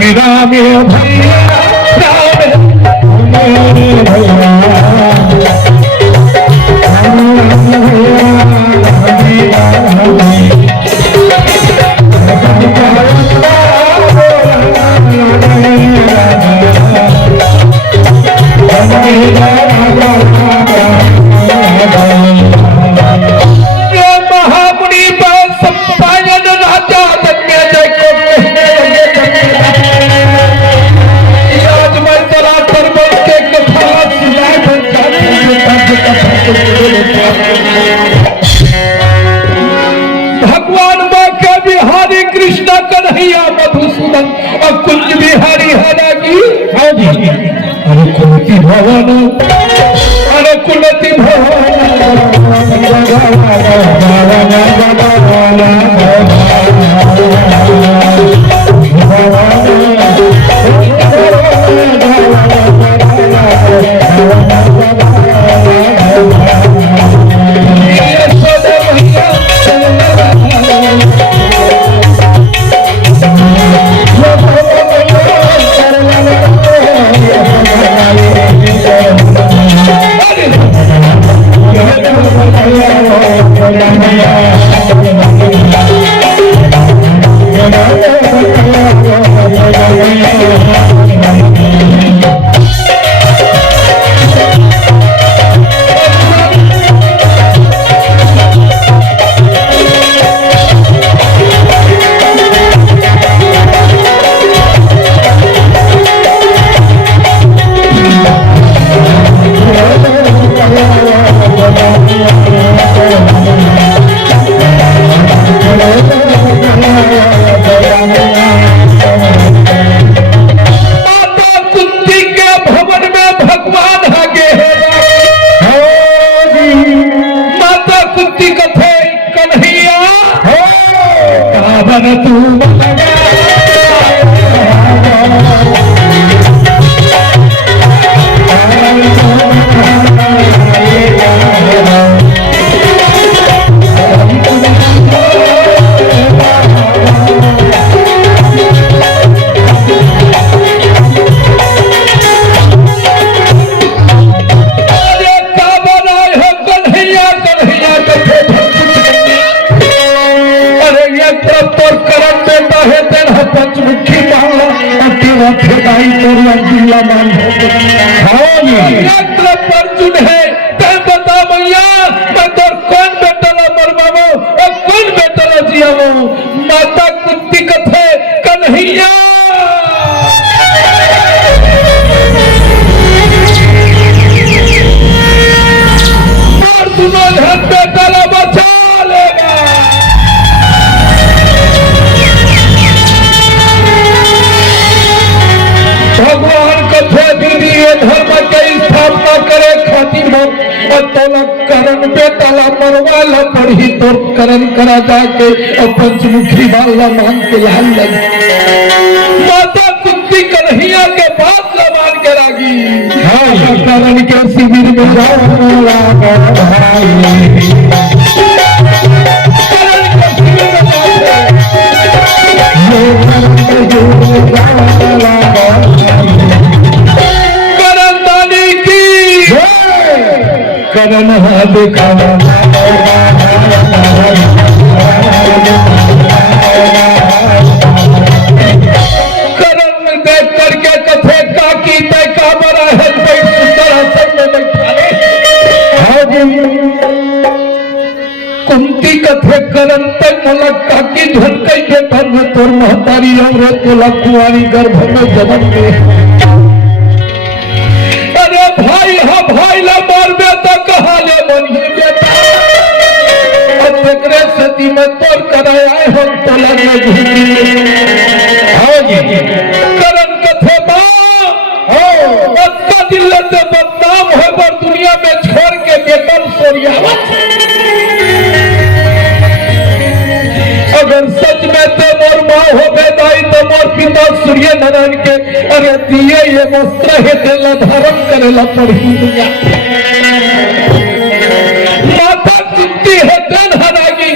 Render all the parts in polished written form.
रामे रामे भैया रामे भैया भगवान बाके बिहारी कृष्ण कन्हैया मधुसूदन और कुंज बिहारी हालांकि अरे कुलती भवन अरे कुलती भवन अर्जुन है बता भैया मैं तो कौन बेटा मरवावो और कौन बेटा जियावो माता कुंती कथे कन्हैया अर्जुन धन बेटा बचा लेगा भगवान कथे दीदी धर्म के स्थापना करे खातिर हो करण बेटाला मरवाला पढ़ी तो करण करा जाके और पंचमुखी वाला मान के लाल लगी माता कुंती कन्हैया के बात ला मान के लागी करण के शिविर में करण देखा करण देख करके कथे का की तय का बड़ा है सुंदर आसन में बैठा कुंती कथे करण तक मलक का की झलकई बेटा में तोर महतारी और तोला कुंवारी गर्भ में जन्म में भाई हा भाई ला मारबे तो कहा ले बनिए बेटा तेरे सती में तोड़ कराया हो तो लगे हाँ जी करण कथे बा हो बच्चा दिल लेते बदनाम है पर दुनिया में छोड़ के बेटन सोरियावत अगर सच में तो मोर माँ हो बेदाई तो मोर पिता सूर्य नारायण के अरे दिए ये वस्त्र है तेला धारण करेला पढ़ी दुनिया माता कुंती है धन हरागी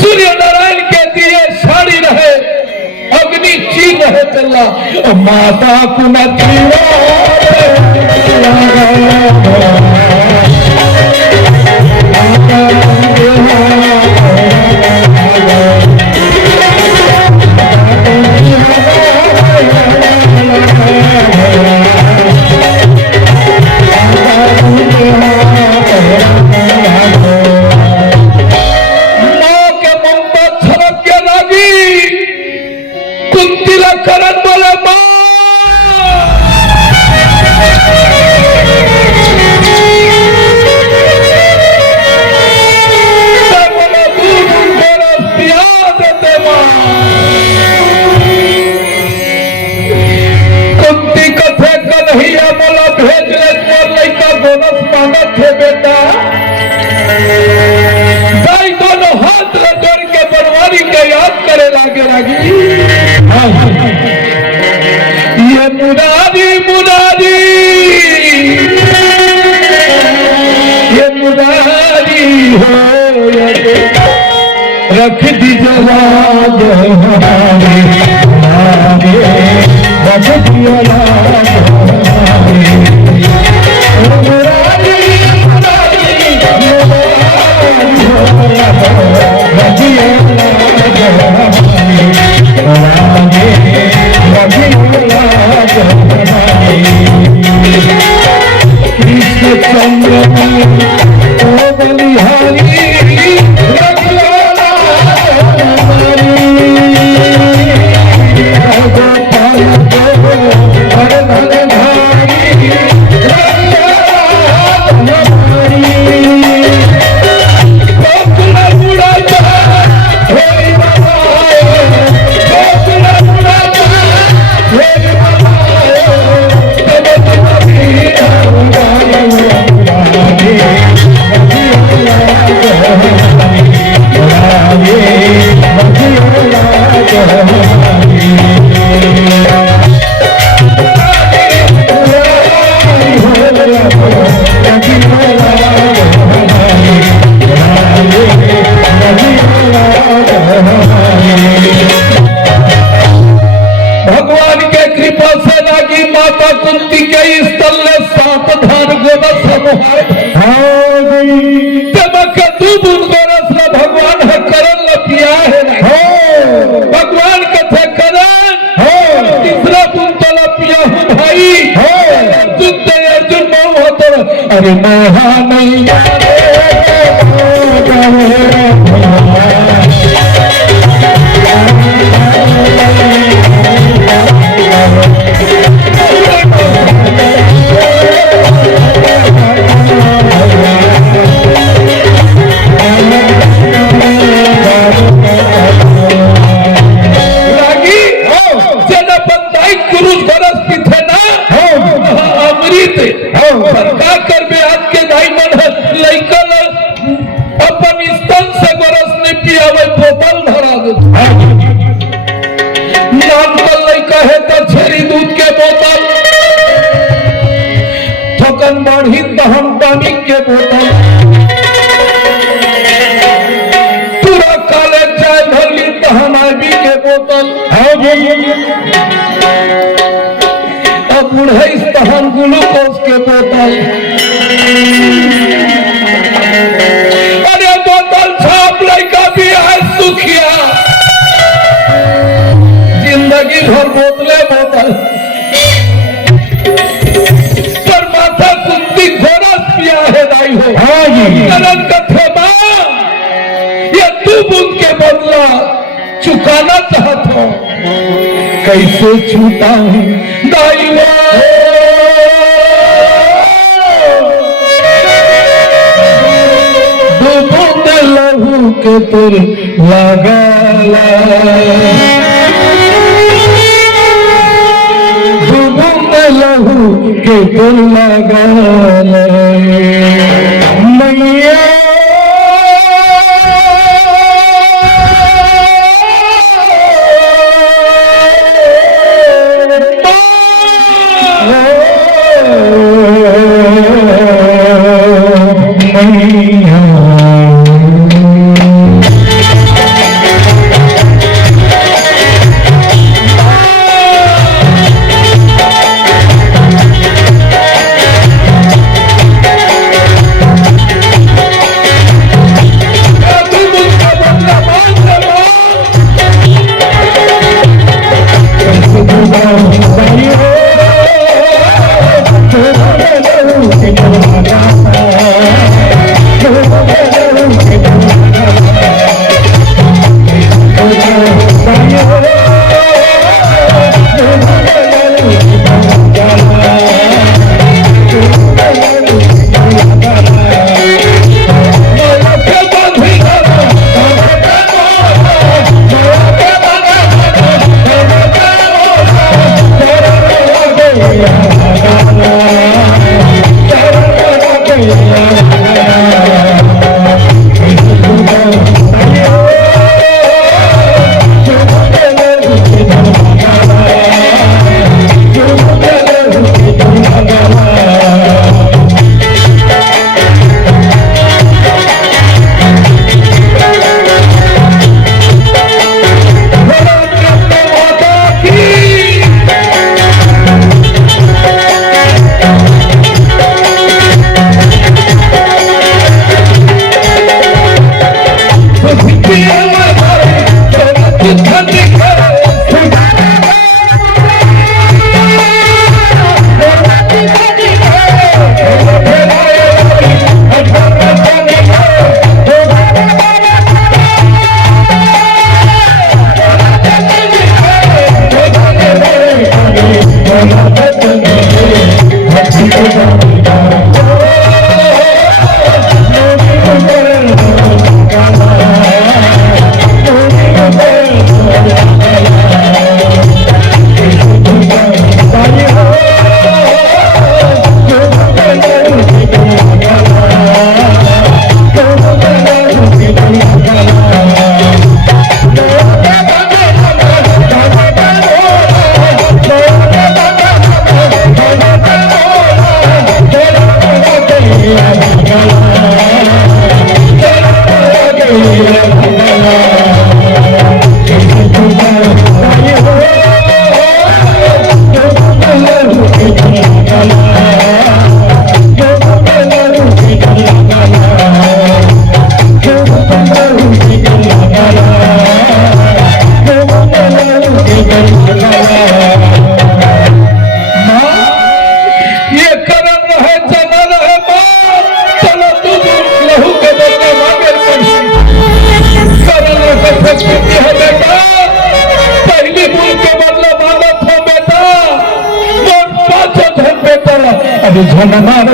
सूर्य नारायण के दिए साड़ी रहे अग्नि चीन रहे तेला बेटा माता कुनती ये मुरारी मुरारी ये मुरारी हो रख दी जवाब हमारे रख दिया कृष्ण चंद्र ओ बलिहारी भगवान के कृपा से लागी माता कुंती के स्थल में 7 धान गोरस गोरस भगवान है करण लपिया है भगवान कथे करण तीसरा बुन तो लपिया हूँ भाई अर्जुन बहु होता अरे महा नहीं बढ़ी दहन पानी के बोतल पूरा काले चाय भरली दहन आबी के बोतल अब बुढ़ई दहन ग्लूकोज के बोतल अरे बोतल छाप लड़का भी है सुखिया जिंदगी भर बोतले बोतल करण कथे ये तू बुन के बदला चुकाना चाहत हो कैसे छूटा हूँ दाइवा बूंद लहू के तुर लगाला बूंद लहू के तुर लगाला मैया झन मार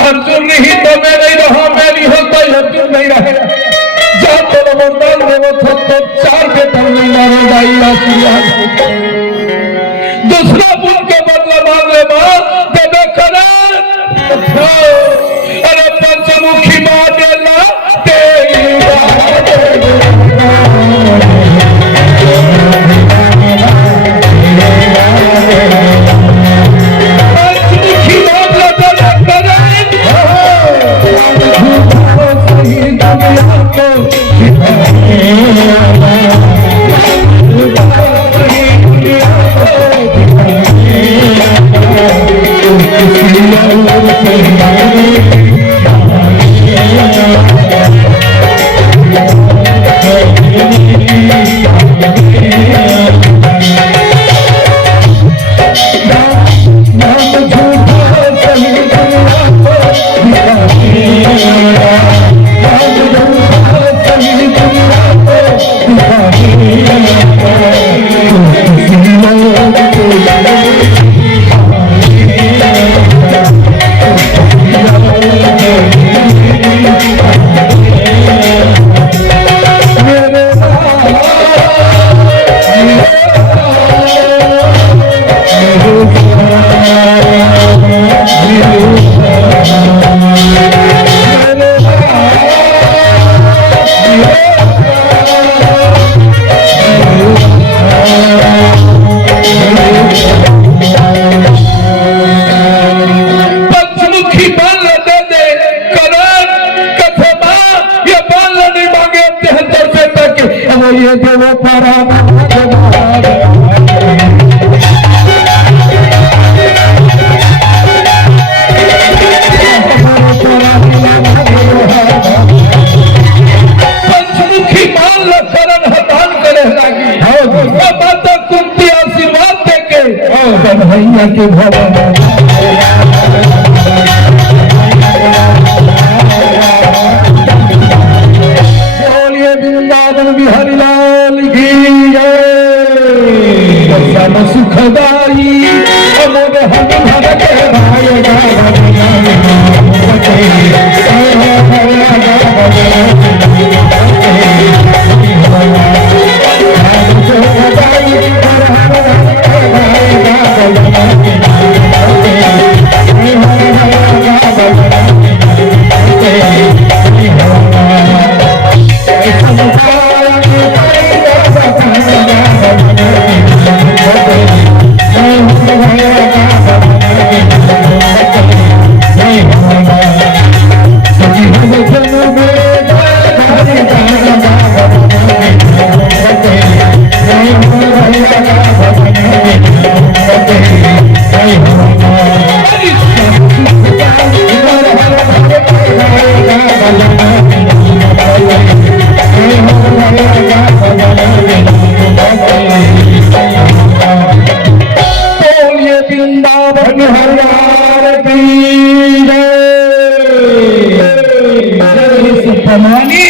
अर्जुन नहीं तो मैं नहीं रहा, मैं नहीं होता अर्जुन नहीं रहे। जब तो वरदान देवो तो 4 बेटा में मारो दाई आशीर्वाद। दूसरा पुल के बदला मांग ले मां देवे करे। अरे पंचमुखी मां देना तेरी ये देव पारा पंचमुखी मान लो शरण हटान करे लागी। माता कुंती आशीर्वाद देके भैया के भवन बिहारी लाल की जय। सुखदाई अमोद हम भर के भाई Pamani